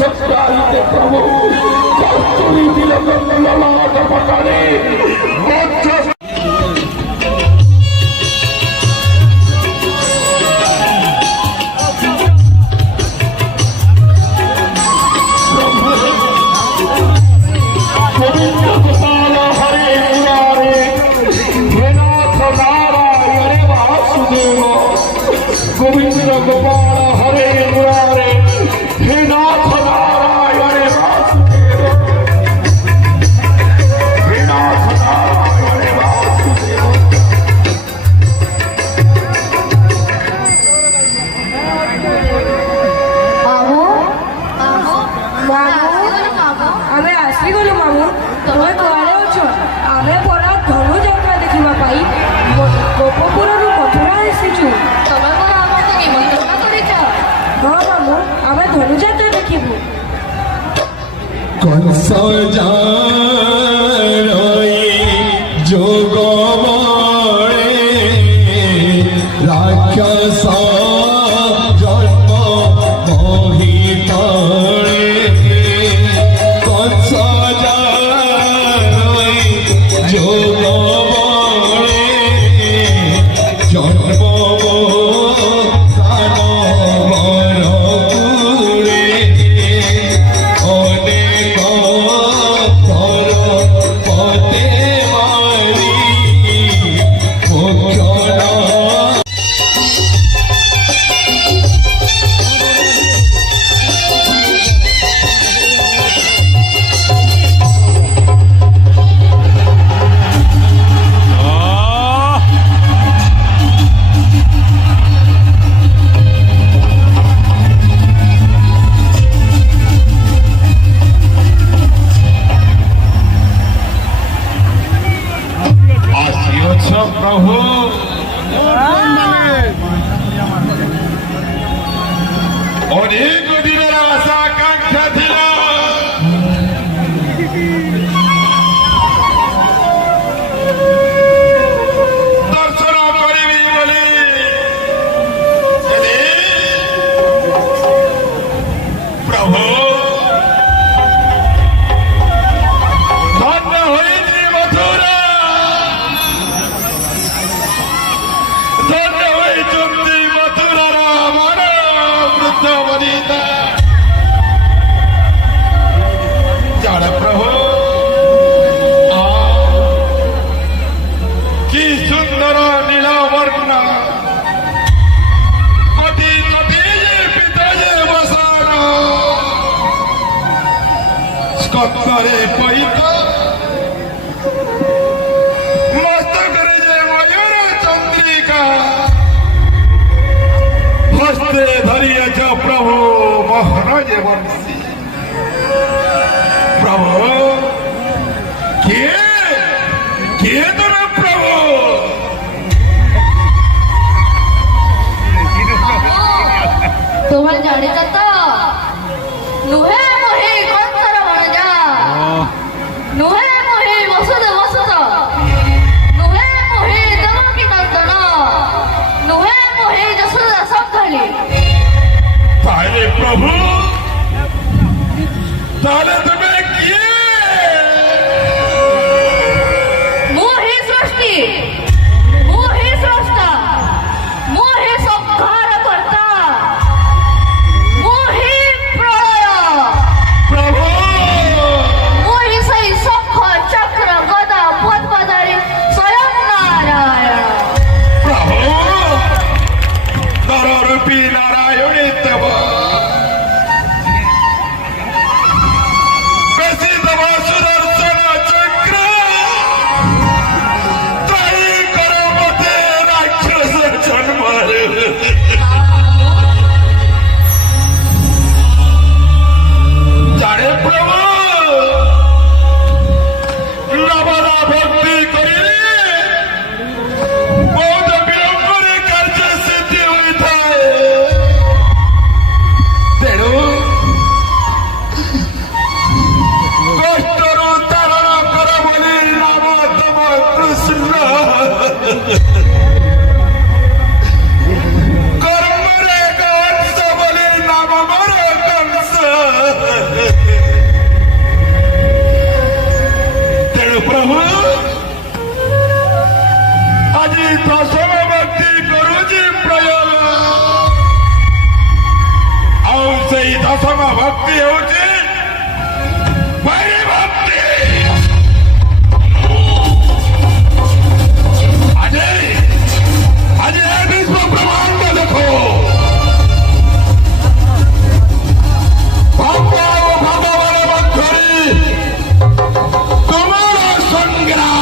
सप्ताहिते प्रभु कस्तूरी तिलक ललाट पटाले गोविंद गोपाल हरे मुरारे हे नाथ नारायण वासुदेव हे नाथ नारायण वासुदेव मामू आमे आसी गलु मामू तमे कुआड़े अछ आमे परा धनु जात्रा देखिबा पाई गोपपुर रु मथुरा आसीचु तमे कोन आमको निमंत्रण करिछ हां मामू आमे धनु जात्रा देखिबु कौन सजाई जोगमाणे राक्षस जन्म मोहिताणे कौन सजाई जोगमाणे जन्म प्रभु अनेक दिन आशा आकांक्षा थिला दर्शन करिबी बोली प्रभु धन्य होइछि मथुरा प्रभु कि सुंदर नीलावर्ण कति पिताजे बसान स्कंदरे पैक मस्तकरे जे मयूर चंद्रिका हस्ते धरियछ प्रभु मोहन जे वंशी प्रभु के तुम प्रभु तुम्हारे जाने जाता नुहे मोहे कंसर वणजा नुहे मोहे वसुद वसुद नुहे मोहे देवकी नंदन नुहे मोहे जसोदा संकली तारे प्रभु तारे तुम्हें किए मोहे सृष्टि मोहे स्रष्टा मोहे संहार करता मोहे प्रलय ହେଉଛି ବୈରୀ ଭକ୍ତି। ଆଜି ଆଜି ଏ ବିଶ୍ୱ ବ୍ରହ୍ମାଣ୍ଡ ଦେଖ, ଭକ୍ତ ଓ ଭଗବାନ ମଧ୍ୟରେ ତୁମର ସଂଗ୍ରାମ।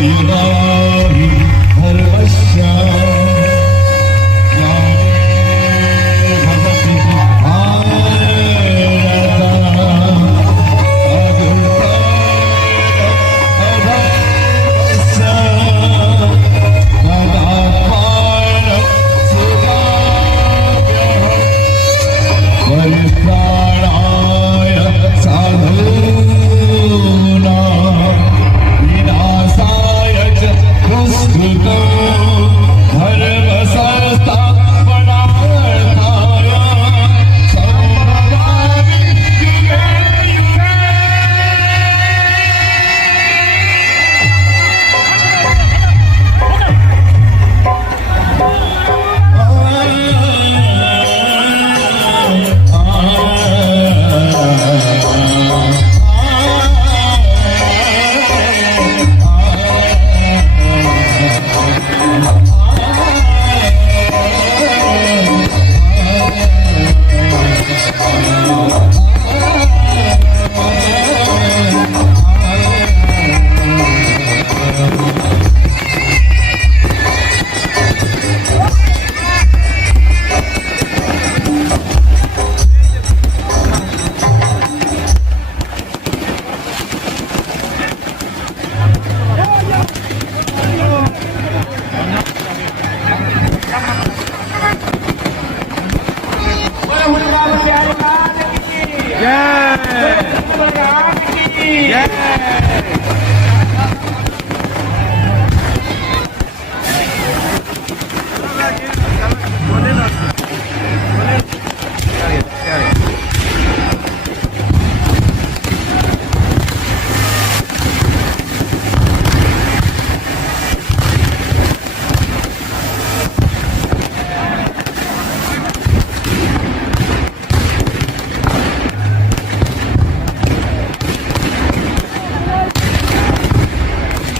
युगा